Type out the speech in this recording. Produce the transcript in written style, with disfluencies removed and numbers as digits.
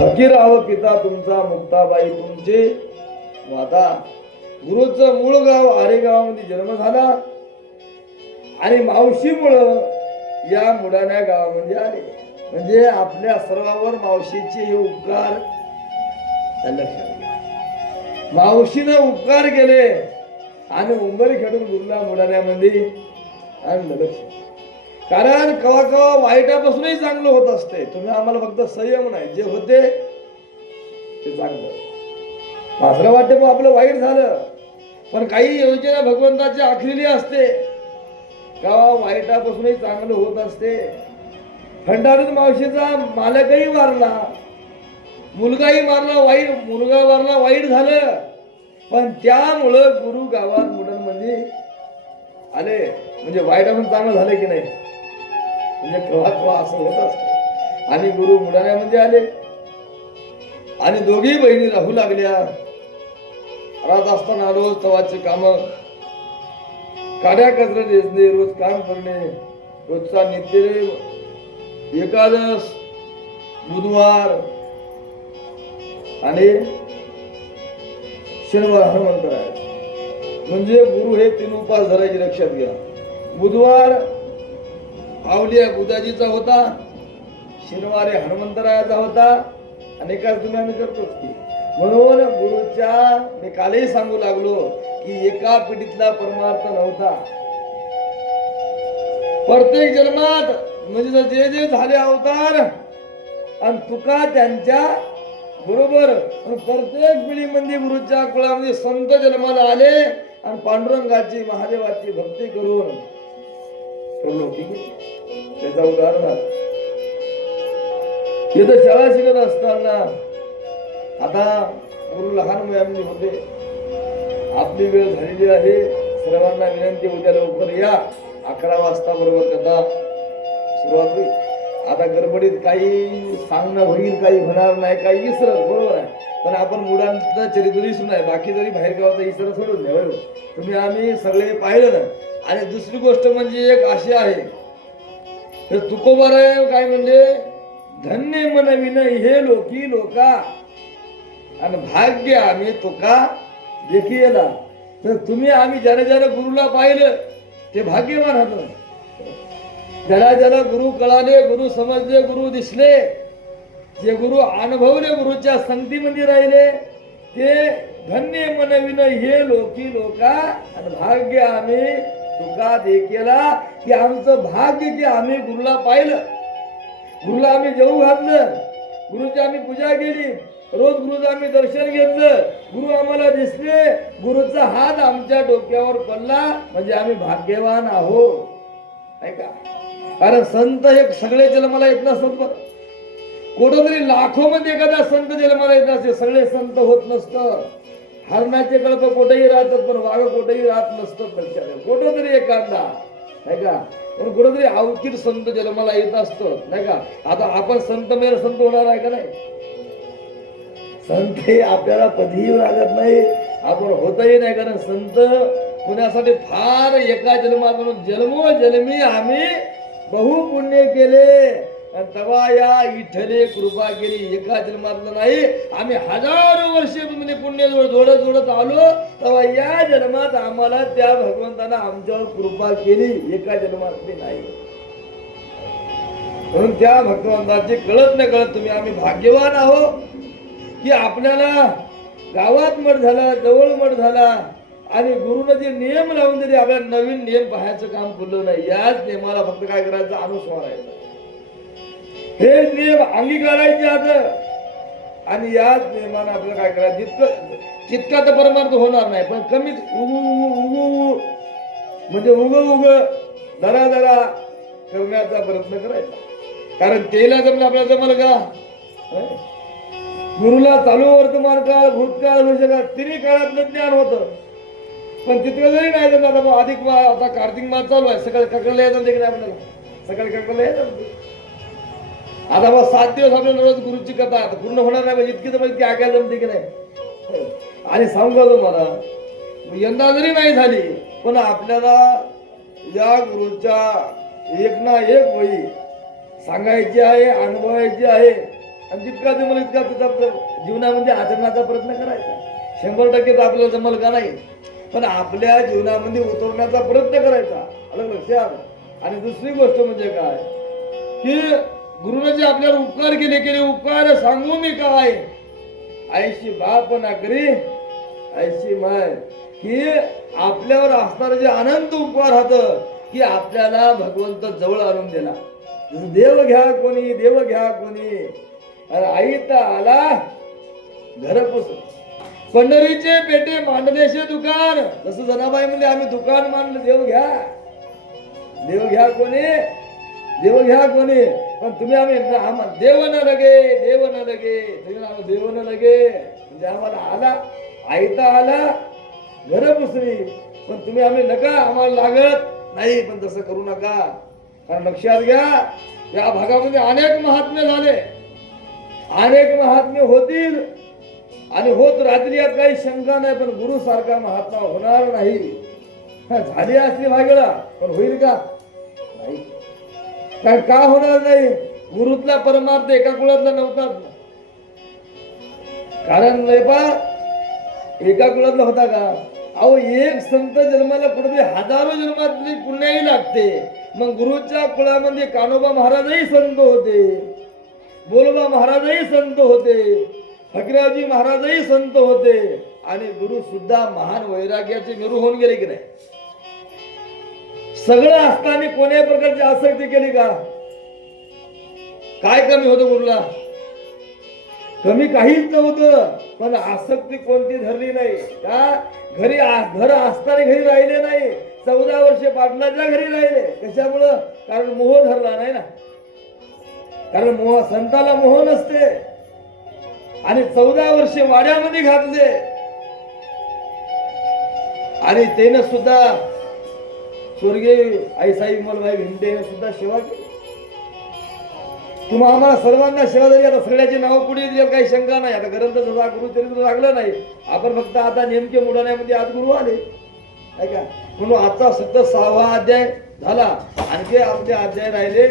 फकीरराव पिता तुमचा, मुक्ताबाई तुमचे माता. गुरुचं मूळ गाव आरेगावामध्ये जन्म झाला आणि मावशीमुळं या मुडाण्या गावामध्ये आले. म्हणजे आपल्या सर्वांवर मावशीचे हे उपकार लक्षात घ्या. मावशीनं उपकार केले आणि उंबरी खेळून गुरुला मुडाण्यामध्ये आणलं. लक्ष, कारण कवा कवा वाईटापासूनही चांगलं होत असते. तुम्ही आम्हाला फक्त संयम नाही, जे होते ते चांगलं. असं वाटते मग आपलं वाईट झालं, पण काही योजना भगवंताची आखलेली असते. कवा वाईटापासूनही चांगलं होत असते. खंडारीत मावशीचा मालकही मारला, मुलगाही मारला, वाईट मुलगा मारला, वाईट झालं. पण त्यामुळं गुरु गावात मुलांमध्ये आले. म्हणजे वाईटापासून चांगलं झालं की नाही, म्हणजे केव्हा असं होत असते. आणि गुरु मुलाण्यामध्ये आले आणि दोघी बहिणी राहू लागल्या. रात असताना रोज तवाचे काम, काड्या कचरा वेचणे, रोज काम करणे, रोजचा नित्य, एकादश, बुधवार आणि शनिवार हनुमान करायचे. म्हणजे गुरु हे 3 उपास धरायचे, लक्षात घ्या. बुधवार आवलिया बुधाजीचा होता, शनिवारी हनुमंतरायाचा होता आणि एकाच तुम्ही आम्ही करतोच की. म्हणून गुरुच्या मी कालही सांगू लागलो की एका पिढीतला परमार्थ नव्हता. प्रत्येक जन्मात म्हणजे जे जे झाले अवतार आणि तुका त्यांच्या बरोबर प्रत्येक पिढीमध्ये गुरुच्या कुळामध्ये संत जन्माला आले आणि पांडुरंगाची महादेवाची भक्ती करून त्याचा उदाहरण इथं शाळा शिकत असताना आता गुरु लहान मुलांनी होते. आपली वेळ झालेली आहे. सर्वांना विनंती, उद्या लवकर या. 11 वाजता बरोबर कथा सुरुवात होईल. आता गडबडीत काही सांगणं होईल, काही होणार नाही, काही इसर बरोबर आहे. पण आपण मुलांचं चरित्र विसरू नाही. बाकी जरी बाहेर गावाचा इसर सोडून द्या. तुम्ही आम्ही सगळे पाहिलं ना. आणि दुसरी गोष्ट म्हणजे एक अशी आहे, तुकोबाराय काय म्हणले, धन्य मनविन हे लोकी लोका आणि भाग्य आम्ही तुका देखीला. तर तुम्ही आम्ही ज्याने ज्याने गुरुला पाहिलं ते भाग्यवान होतं. ज्याला ज्याला गुरु कळाले, गुरु समजले, गुरु दिसले, जे गुरु अनुभवले, गुरुच्या संगतीमध्ये राहिले, ते धन्य मनविन हे लोकी लोका आणि भाग्य आम्ही तुका देखीला. की आमचं भाग्य की आम्ही गुरुला पाहिलं, गुरुला आम्ही जेवू घातलं, गुरुची आम्ही पूजा केली, रोज गुरुचं आम्ही दर्शन घेतलं, गुरु आम्हाला दिसले, गुरुचा हात आमच्या डोक्यावर पडला, म्हणजे आम्ही भाग्यवान आहोत. नाही का? कारण संत हे सगळे जन्माला येत नसतात. कुठंतरी लाखो मध्ये एखादा संत जन्माला येत नसते. सगळे संत होत नसतं. हरणाचे कल्प कुठेही राहतात, पण वाघ कुठेही राहत नसतात. लक्षात, कुठंतरी एखादा नाही का, पण कुठंतरी अवचित संत जन्माला येत असतो. नाही का? आता आपण संत मेर संत होणार आहे का नाही? संत हे आपल्याला कधीही लागत नाही, आपण होतही नाही. कारण संत होण्यासाठी फार एका जन्मात म्हणून जन्मोजन्मी आम्ही बहु पुण्य केले, तेव्हा या विठ्ठले कृपा केली. एका जन्मातलं नाही, आम्ही हजारो वर्षे म्हणजे पुण्य जोडत जोडत आलो, तेव्हा या जन्मात आम्हाला त्या भगवंतानं आमच्यावर कृपा केली, एका जन्मातली नाही. म्हणून त्या भगवंताचे कळत नाही कळत तुम्ही आम्ही भाग्यवान आहोत की आपल्याला गावात मठ झाला, जवळ मठ झाला आणि गुरुनं जे नियम लावून दिले, आपल्याला नवीन नियम पाहायचं काम पुरलं नाही. याच नियमाला फक्त काय करायचं, अनुसरायचं. हे नियम अंगीकारायचे आता आणि याच नियमानं आपल्याला काय करायचं, तितका तर परमार्थ होणार नाही, पण कमीत उगू म्हणजे उग जरा जरा करण्याचा प्रयत्न करायचा. कारण तेला जमलं आपल्याला जमल का? गुरुला चालू वर्तमान काळ, भूतकाळ, भविष्यकाळ तिन्ही काळातलं ज्ञान होतं. पण तितकं जरी नाही जमलं, आता अधिक मास, आता कार्तिक मास चालू आहे, सकाळी ककडला यायचं नाही आपल्याला, सकाळी ककडला यायचं. आता मग 7 दिवस आपल्याला रोज गुरुची कथा आता पूर्ण होणार नाही, इतकी तर इतकी आज्ञा जमते की नाही. आणि सांगू तुम्हाला, यंदा जरी नाही झाली, पण आपल्याला या गुरुच्या एक ना एक वही सांगायची आहे, अनुभवायची आहे. आणि जितका जमल इतका त्याचा जीवनामध्ये आचरणाचा प्रयत्न करायचा. 100% तर आपल्याला जमल का नाही, पण आपल्या जीवनामध्ये उतरवण्याचा प्रयत्न करायचा. अलग लक्षात. आणि दुसरी गोष्ट म्हणजे काय की गुरुने जे आपल्याला उपकार केले उपकार सांगू मी काय, ऐशी बाप ना करी ऐशी माय, की आपल्यावर असणारं जे अनंत उपकार होत की आपल्याला भगवंत जवळ आणून दिला. जसं देव घ्या कोणी, देव घ्या कोणी, आई तर आला घरपुस. पंढरीचे पेटे मांडदेशे दुकान, जसं जनाबाई म्हणजे आम्ही दुकान मांडलं, देव घ्या, देव घ्या कोणी, देव घ्या कोणी. पण तुम्ही आम्ही देव न लगे, देव न लगे, देव न लगे म्हणजे आम्हाला आला, आयता आला घर पुसरी, पण तुम्ही आम्ही नका, आम्हाला लागत नाही, पण तसं करू नका. कारण लक्षात घ्या या भागामध्ये अनेक महात्मे झाले, अनेक महात्मे होतील आणि होत रात्री यात काही शंका नाही, पण गुरु सारखा महात्मा होणार नाही. झाली असली भागेला, पण होईल का नाही. कारण का होणार नाही, गुरुतला परमार्थ एका कुळातला नव्हताच. कारण एका कुळातला होता का. अहो एक संत जन्माला कुठे हजारो जन्मातली पुण्याही लागते. मग गुरुच्या कुळामध्ये कान्होबा महाराजही संत होते, बोलोबा महाराजही संत होते, फकीरावजी महाराजही संत होते, आणि गुरु सुद्धा महान वैराग्याचे मेरू होऊन गेले की नाही. सगळं असताना कोणत्याही प्रकारची आसक्ती केली का. काय कमी होतं गुरुला, कमी काहीच नव्हतं, पण आसक्ती कोणती धरली नाही का. घरी घर असताना घरी राहिले नाही, 14 वर्षे पाटलाच्या घरी राहिले. कशामुळं, कारण मोह धरला नाही ना. कारण मोह, संताला मोह नसते. आणि 14 वर्षे वाड्यामध्ये घातले, आणि त्यानं सुद्धा स्वर्गीय आईसाई मलबाई भिंडे सुद्धा सेवा केली. तुम्हा आम्हाला सर्वांना सेवा झाली. आता सगळ्याची नाव पुढे दिली, काही शंका नाही. आता ग्रंथ जसा गुरुचरित्र लागलं नाही, आपण फक्त आता नेमके मुडाण्यामध्ये आज गुरु आले आहे का. म्हणून आजचा 6वा अध्याय झाला, आणखी आपले अध्याय राहिले